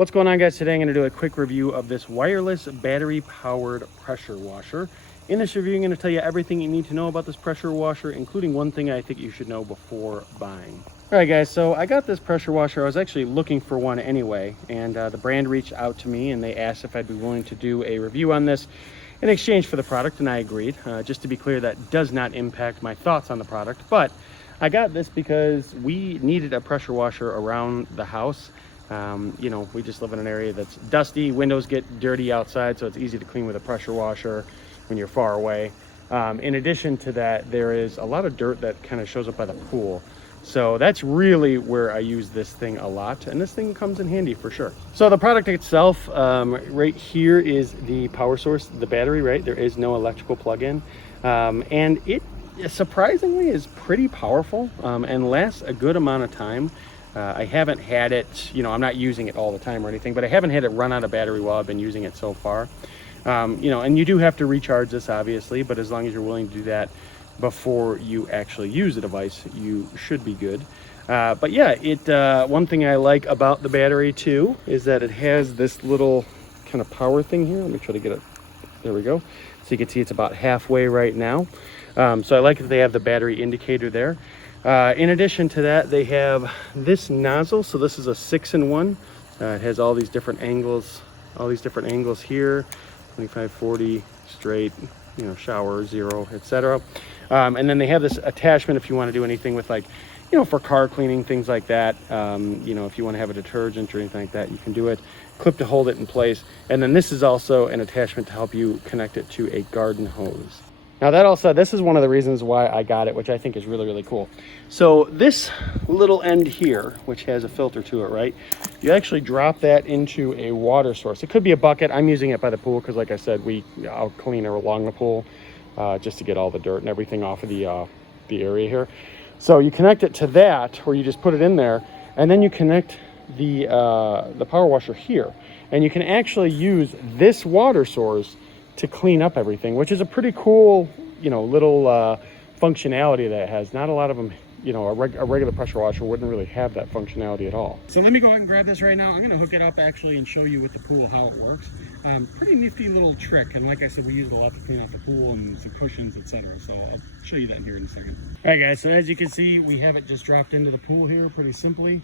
What's going on, guys? Today I'm going to do a quick review of this wireless battery powered pressure washer. In this review, I'm going to tell you everything you need to know about this pressure washer, including one thing I think you should know before buying. All right, guys, so I got this pressure washer. I was actually looking for one anyway, and the brand reached out to me and they asked if I'd be willing to do a review on this in exchange for the product, and I agreed. Just to be clear, that does not impact my thoughts on the product, but I got this because we needed a pressure washer around the house. You know, we just live in an area that's dusty, windows get dirty outside, so it's easy to clean with a pressure washer when you're far away. In addition to that, there is a lot of dirt that kind of shows up by the pool. So that's really where I use this thing a lot, and this thing comes in handy for sure. So the product itself, right here is the power source, the battery, right? There is no electrical plug-in, and it surprisingly is pretty powerful and lasts a good amount of time. I haven't had it, you know, I'm not using it all the time or anything, but I haven't had it run out of battery while I've been using it so far. You know, and you do have to recharge this obviously, but as long as you're willing to do that before you actually use the device, you should be good. But yeah, one thing I like about the battery too is that it has this little kind of power thing here. Let me try to get it. There we go. So you can see it's about halfway right now. So I like that they have the battery indicator there. In addition to that, they have this nozzle. So this is a 6-in-1. It has all these different angles, here, 25, 40, straight, you know, shower, 0, etc. And then they have this attachment if you want to do anything with, like, you know, for car cleaning, things like that. You know, if you want to have a detergent or anything like that, you can do it. Clip to hold it in place. And then this is also an attachment to help you connect it to a garden hose. Now, that all said, this is one of the reasons why I got it, which I think is really, really cool. So this little end here, which has a filter to it, right? You actually drop that into a water source. It could be a bucket. I'm using it by the pool because, like I said, I'll clean it along the pool just to get all the dirt and everything off of the area here. So you connect it to that, or you just put it in there, and then you connect the power washer here. And you can actually use this water source to clean up everything, which is a pretty cool, you know, little functionality that it has. Not a lot of them, you know, a regular pressure washer wouldn't really have that functionality at all. So let me go ahead and grab this right now. I'm going to hook it up actually and show you with the pool how it works. Pretty nifty little trick, and like I said, we use it a lot to clean out the pool and some cushions, etc. So I'll show you that here in a second. All right, guys, so as you can see, we have it just dropped into the pool here pretty simply.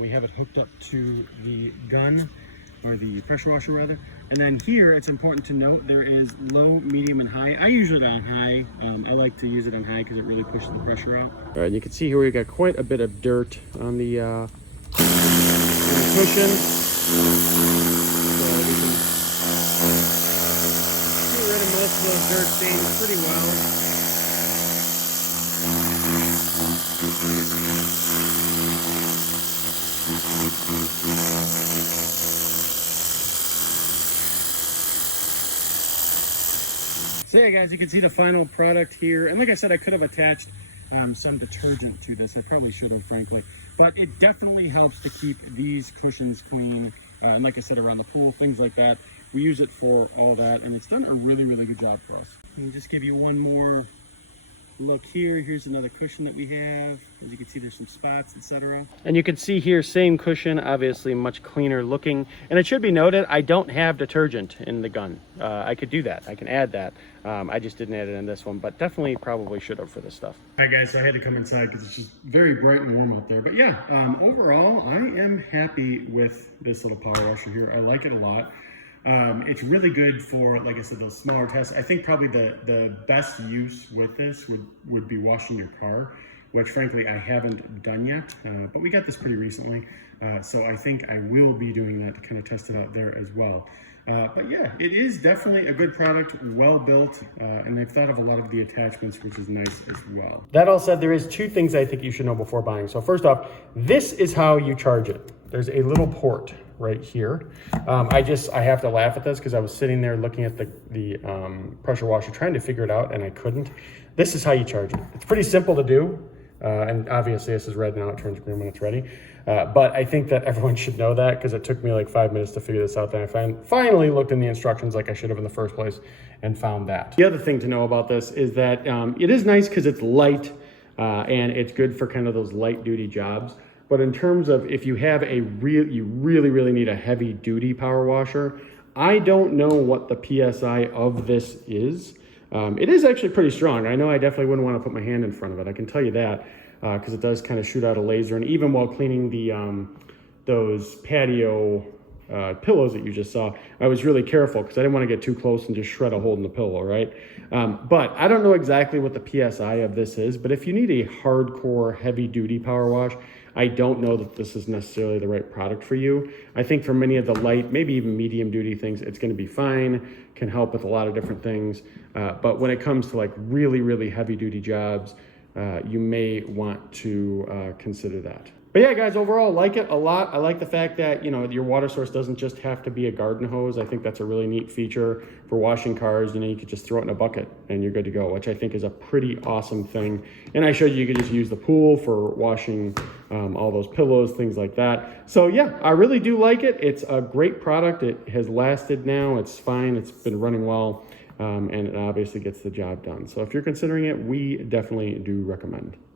We have it hooked up to the gun, or the pressure washer rather. And then here, it's important to note, there is low, medium, and high. I use it on high. I like to use it on high because it really pushes the pressure out. All right, you can see here we've got quite a bit of dirt on the cushion. So we can get rid of most of those dirt stains pretty well. So yeah, guys, you can see the final product here. And like I said, I could have attached some detergent to this. I probably should have, frankly. But it definitely helps to keep these cushions clean. And like I said, around the pool, things like that. We use it for all that. And it's done a really, really good job for us. Let me just give you one more look here. Here's another cushion that we have. As you can see, there's some spots, etc. And you can see here, same cushion, obviously much cleaner looking. And it should be noted, I don't have detergent in the gun. I could do that. I can add that. I just didn't add it in this one, but definitely probably should have for this stuff. All right, guys, so I had to come inside because it's just very bright and warm out there. But yeah, overall, I am happy with this little power washer here. I like it a lot. It's really good for, like I said, those smaller tests. I think probably the best use with this would be washing your car, which frankly I haven't done yet, but we got this pretty recently. So I think I will be doing that to kind of test it out there as well. But yeah, it is definitely a good product, well built, and they've thought of a lot of the attachments, which is nice as well. That all said, there is 2 things I think you should know before buying. So first off, this is how you charge it. There's a little port right here. I have to laugh at this because I was sitting there looking at the pressure washer trying to figure it out and I couldn't. This is how you charge it. It's pretty simple to do. And obviously this is red now, it turns green when it's ready. But I think that everyone should know that because it took me like 5 minutes to figure this out. Then I finally looked in the instructions like I should have in the first place and found that. The other thing to know about this is that it is nice because it's light and it's good for kind of those light duty jobs. But in terms of if you have you really need a heavy duty power washer, I don't know what the PSI of this is. It is actually pretty strong. I know I definitely wouldn't want to put my hand in front of it. I can tell you that because it does kind of shoot out a laser. And even while cleaning the those patio pillows that you just saw, I was really careful because I didn't want to get too close and just shred a hole in the pillow, right? But I don't know exactly what the PSI of this is, but if you need a hardcore heavy duty power wash, I don't know that this is necessarily the right product for you. I think for many of the light, maybe even medium duty things, it's going to be fine, can help with a lot of different things. But when it comes to like really heavy duty jobs, you may want to consider that. But yeah, guys, overall, I like it a lot. I like the fact that, you know, your water source doesn't just have to be a garden hose. I think that's a really neat feature for washing cars. You know, you could just throw it in a bucket and you're good to go, which I think is a pretty awesome thing. And I showed you could just use the pool for washing all those pillows, things like that. So yeah, I really do like it. It's a great product. It has lasted now. It's fine. It's been running well. And it obviously gets the job done. So if you're considering it, we definitely do recommend.